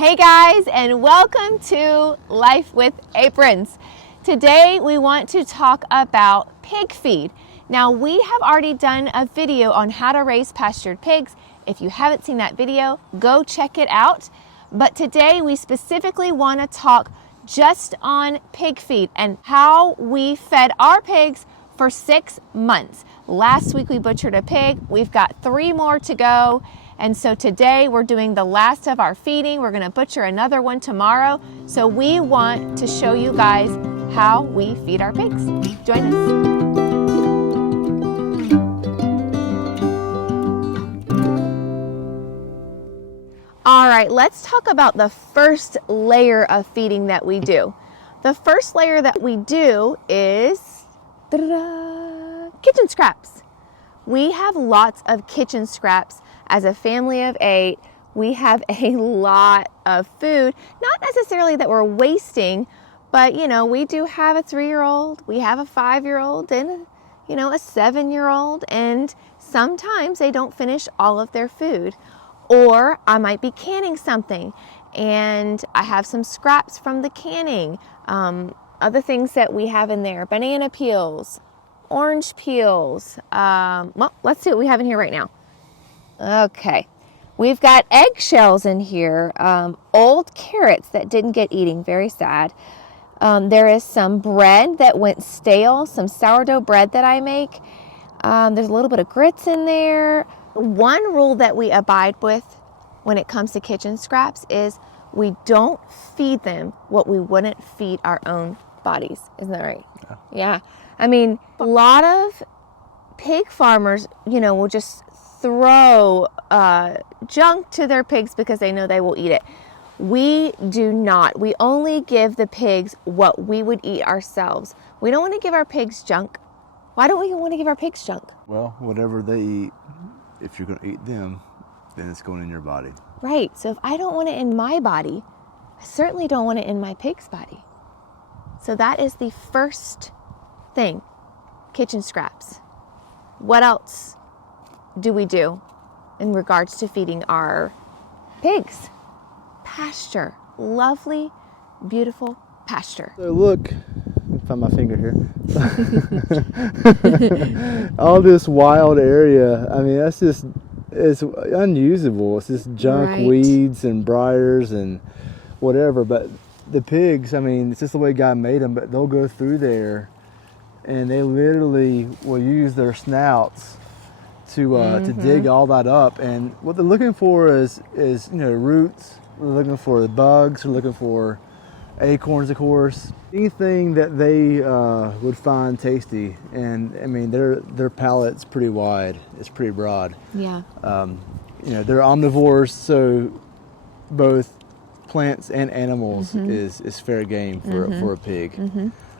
Hey guys, and welcome to Life with Aprons. Today we want to talk about pig feed. Now we have already done a video on how to raise pastured pigs. If you haven't seen that video, go check it out. But today we specifically want to talk just on pig feed and how we fed our pigs for 6 months. Last week we butchered a pig. We've got 3 more to go. And so today we're doing the last of our feeding. We're going to butcher another one tomorrow. So we want to show you guys how we feed our pigs. Join us. All right, let's talk about the first layer of feeding that we do. The first layer that we do is kitchen scraps. We have lots of kitchen scraps. As a family of 8, we have a lot of food, not necessarily that we're wasting, but we do have a 3-year-old, we have a 5-year-old, and a 7-year-old, and sometimes they don't finish all of their food. Or I might be canning something and I have some scraps from the canning. Other things that we have in there, banana peels, orange peels. Well, let's see what we have in here right now. Okay, we've got eggshells in here, old carrots that didn't get eaten, very sad. There is some bread that went stale, some sourdough bread that I make. There's a little bit of grits in there. One rule that we abide with when it comes to kitchen scraps is we don't feed them what we wouldn't feed our own bodies. Isn't that right? Yeah. I mean, a lot of pig farmers, will just throw junk to their pigs because they know they will eat it. We do not. We only give the pigs what we would eat ourselves. We don't want to give our pigs junk. Why don't we want to give our pigs junk? Well, whatever they eat, if you're going to eat them, then it's going in your body. Right. So if I don't want it in my body, I certainly don't want it in my pig's body. So that is the first thing, kitchen scraps. What else do we do in regards to feeding our pigs? Pasture. Lovely, beautiful pasture. So look, let me find my finger here. All this wild area, I mean, it's unusable. It's just junk, Right. Weeds and briars and whatever. But the pigs, I mean, it's just the way God made them, but they'll go through there and they literally will use their snouts to dig all that up. And what they're looking for is roots. They're looking for bugs. They're looking for acorns, of course. Anything that they would find tasty. And I mean, their palate's pretty wide. It's pretty broad. Yeah. They're omnivores, so both plants and animals is fair game for a pig.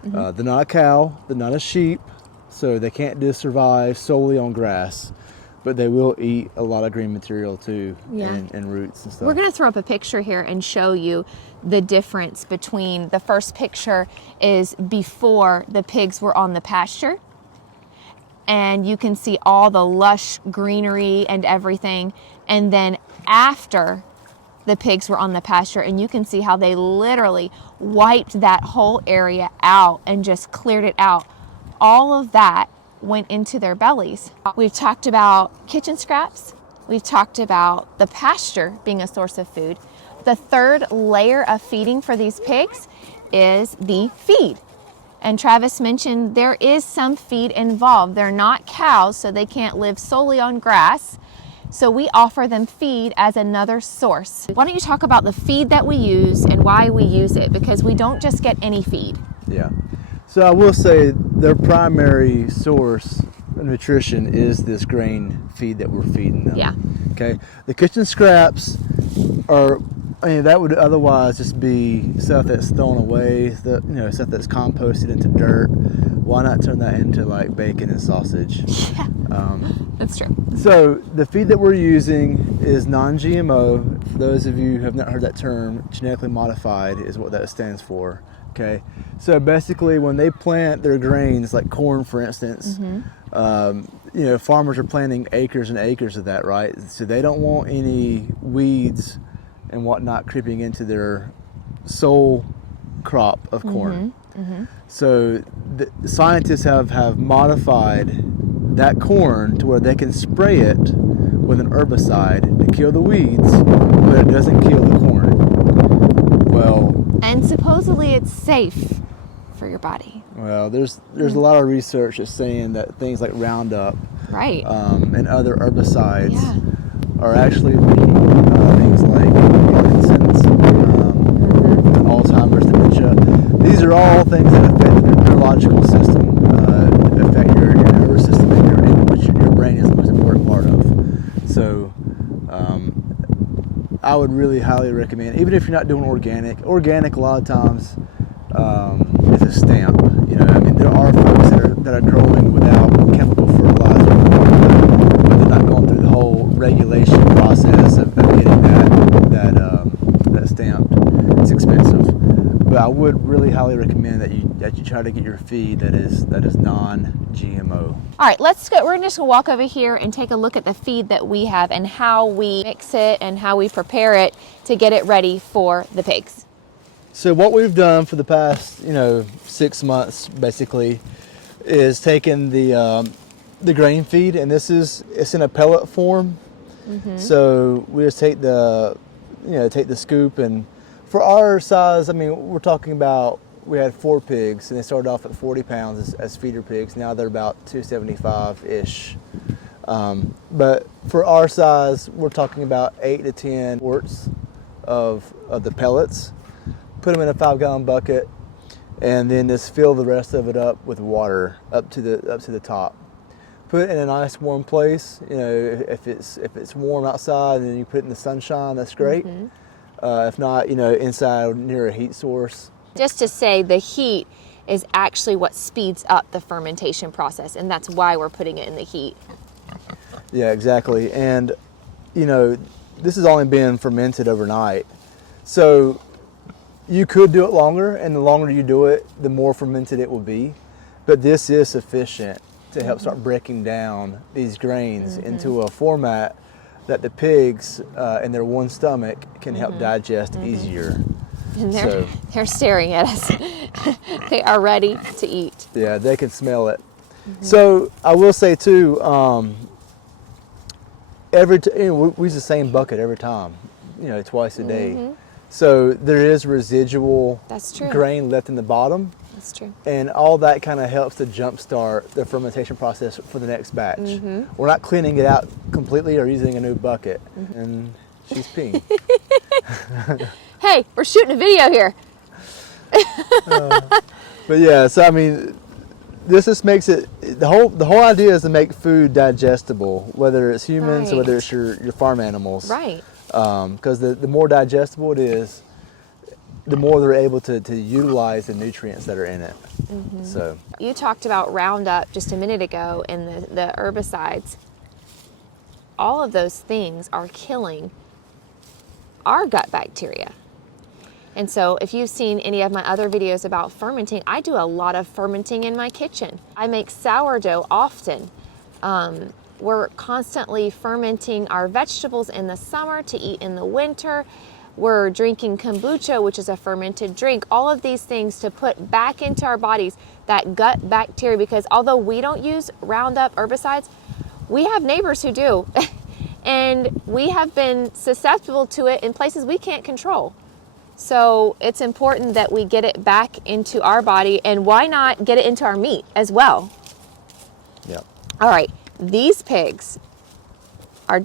They're not a cow. They're not a sheep. So they can't just survive solely on grass, but they will eat a lot of green material too, and roots and stuff. We're going to throw up a picture here and show you the difference between the first picture is before the pigs were on the pasture. And you can see all the lush greenery and everything. And then after the pigs were on the pasture, and you can see how they literally wiped that whole area out and just cleared it out. All of that went into their bellies. We've talked about kitchen scraps. We've talked about the pasture being a source of food. The third layer of feeding for these pigs is the feed. And Travis mentioned there is some feed involved. They're not cows, so they can't live solely on grass. So we offer them feed as another source. Why don't you talk about the feed that we use and why we use it? Because we don't just get any feed. Yeah. So I will say their primary source of nutrition is this grain feed that we're feeding them. Yeah. Okay. The kitchen scraps are, that would otherwise just be stuff that's thrown away, stuff that's composted into dirt. Why not turn that into like bacon and sausage? Yeah. That's true. So the feed that we're using is non-GMO. For those of you who have not heard that term, genetically modified is what that stands for. Okay, so basically when they plant their grains, like corn for instance, farmers are planting acres and acres of that, right? So they don't want any weeds and whatnot creeping into their sole crop of corn. So the scientists have modified that corn to where they can spray it with an herbicide to kill the weeds, but it doesn't kill the corn. Well, and supposedly it's safe for your body. Well, there's a lot of research that's saying that things like Roundup, Right. And other herbicides Yeah. are actually making things like Parkinson's, Alzheimer's, dementia. These are all things that affect your neurological system, affect your nervous system, and which your brain is the most important part of. So, I would really highly recommend, even if you're not doing organic. Organic, a lot of times, is a stamp. You know, I mean, there are folks that are growing without chemical fertilizer, but they're not going through the whole regulation process of getting that stamped. It's expensive, but I would really highly recommend that you try to get your feed that is non-GMO. All right, let's go. We're just gonna walk over here and take a look at the feed that we have and how we mix it and how we prepare it to get it ready for the pigs. So what we've done for the past 6 months basically is taken the grain feed, and it's in a pellet form. So we just take the scoop, and for our size, I mean, we're talking about, we had 4 pigs and they started off at 40 pounds as feeder pigs. Now they're about 275-ish. But for our size, we're talking about 8 to 10 quarts of the pellets. Put them in a 5-gallon bucket, and then just fill the rest of it up with water up to the top. Put it in a nice warm place. You know, if it's warm outside, and then you put it in the sunshine, that's great. If not, inside near a heat source. Just to say, the heat is actually what speeds up the fermentation process, and that's why we're putting it in the heat. Yeah, exactly. And this has only been fermented overnight, so you could do it longer, and the longer you do it, the more fermented it will be. But this is sufficient to help start breaking down these grains into a format that the pigs in their one stomach can help digest easier. And they're staring at us. They are ready to eat. Yeah, they can smell it. So I will say too, we use the same bucket every time, twice a day. So there is residual That's true. grain left in the bottom. That's true. And all that kind of helps to jumpstart the fermentation process for the next batch. We're not cleaning it out completely or using a new bucket. And she's peeing. Hey, we're shooting a video here. But yeah, so I mean, this just makes it, the whole idea is to make food digestible, whether it's humans or whether it's your farm animals. Right. Because the more digestible it is, the more they're able to utilize the nutrients that are in it. So You talked about Roundup just a minute ago and the herbicides. All of those things are killing our gut bacteria. And so if you've seen any of my other videos about fermenting, I do a lot of fermenting in my kitchen. I make sourdough often. We're constantly fermenting our vegetables in the summer to eat in the winter. We're drinking kombucha, which is a fermented drink. All of these things to put back into our bodies that gut bacteria, because although we don't use Roundup herbicides, we have neighbors who do. And we have been susceptible to it in places we can't control. So it's important that we get it back into our body, and why not get it into our meat as well? yeah. All right, these pigs are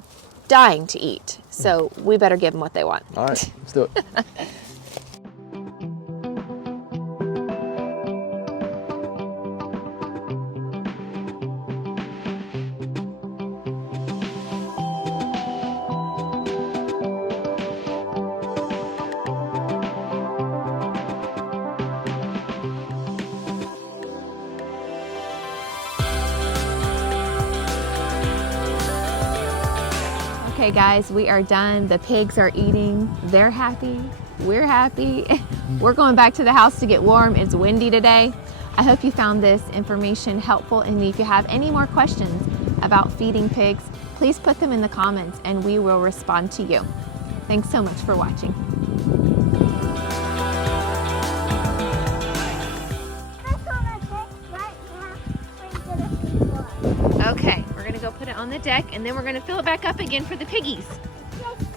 dying to eat, so we better give them what they want. All right, let's do it. Okay guys, we are done. The pigs are eating. They're happy. We're happy. We're going back to the house to get warm. It's windy today. I hope you found this information helpful, and if you have any more questions about feeding pigs, please put them in the comments and we will respond to you. Thanks so much for watching. Okay, we're gonna go put it on the deck and then we're gonna fill it back up again for the piggies. Yes.